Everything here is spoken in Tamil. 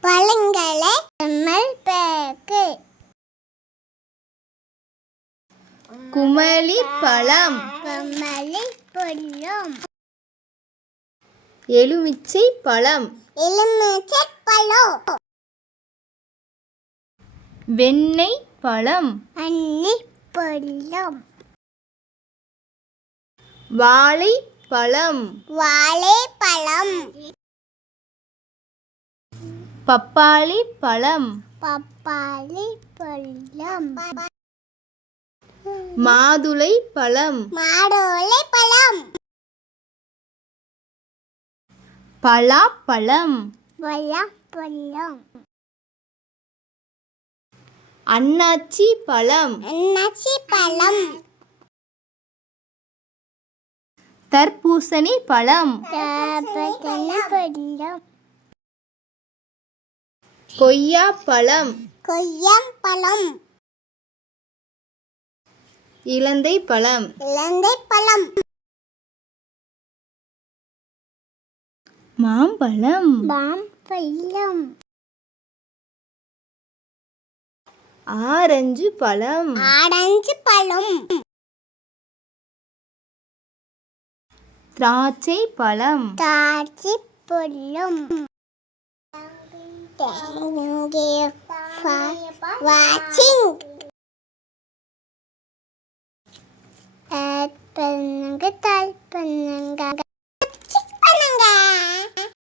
பழங்களை பேக்கு. குமளி பழம். குமளி பழம். எலுமிச்சை பழம். எலுமிச்சை பழம். வெண்ணெய் பழம். வெண்ணெய் பழம். வாழைப்பழம். வாழைப்பழம். பப்பாளி பழம். பப்பாளி பழம். மாதுளை பழம். மாதுளை பழம். பலாப்பழம். பலாப்பழம். அன்னாச்சி பழம். அன்னாச்சி பழம். தர்பூசணி பழம். தர்பூசணி பழம். கொய்யாப்பழம். கொய்யாப்பழம். இலந்தை பழம். இலந்தை பழம். மாம்பழம். மாம்பழம். ஆரஞ்சு பழம். ஆரஞ்சு பழம். திராட்சை பழம். திராட்சை பழம். Thank you for watching. பண்ணுங்க